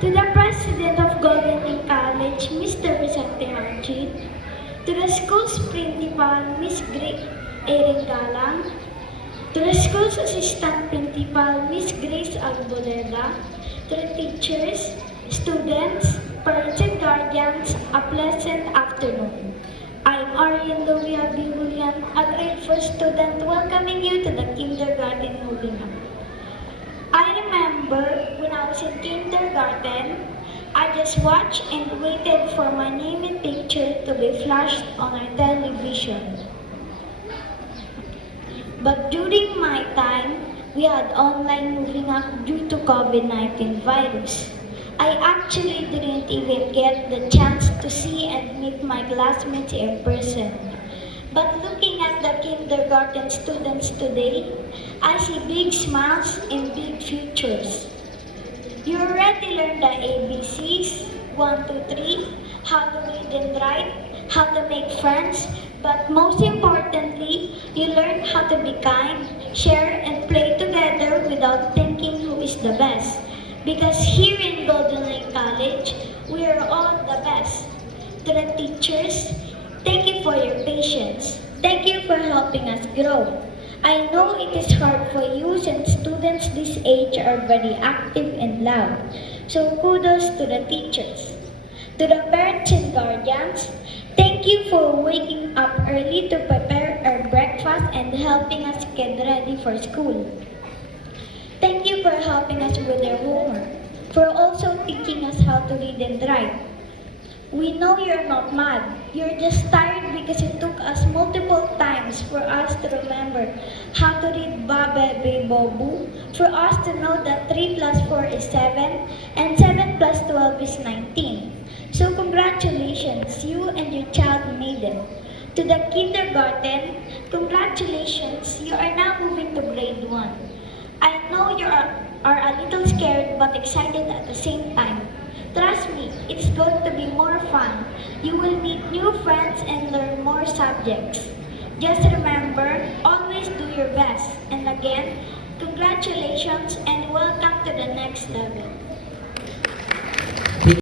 To the President of Golden Lake College, Mr. Vicente Archid, to the school's principal, Ms. Erin Galang, to the school's assistant principal, Ms. Grace Alboleda, to the teachers, students, parents and guardians, a pleasant afternoon. I'm Ariel Louia Bibulian, a grade 4 student welcoming you to the kindergarten moving up. I remember when I was in kindergarten, I just watched and waited for my name and picture to be flashed on our television. But during my time, we had online moving up due to COVID-19 virus. I actually didn't even get the chance to see and meet my classmates in person. But looking at the kindergarten students today, I see big smiles and big futures. You already learned the ABCs, 1, 2, 3, how to read and write, how to make friends, but most importantly, you learn how to be kind, share, and play together without thinking who is the best. Because here in Golden Lake College, we are all the best. To the teachers, thank you for your patience. Thank you for helping us grow. I know it is hard for you since students this age are very active and loud. So kudos to the teachers. To the parents and guardians, thank you for waking up early to prepare our breakfast and helping us get ready for school. Thank you for helping us with our homework, for also teaching us how to read and write. We know you're not mad. You're just tired because it took us multiple times for us to remember how to read Babe Bobu, for us to know that 3 plus 4 is 7, and 7 plus 12 is 19. So congratulations, you and your child made it. To the kindergarten, congratulations, you are now moving to grade 1. I know you are a little scared but excited at the same time. Trust me, it's going to be more fun. You will meet new friends and learn more subjects. Just remember, always do your best. And again, congratulations and welcome to the next level.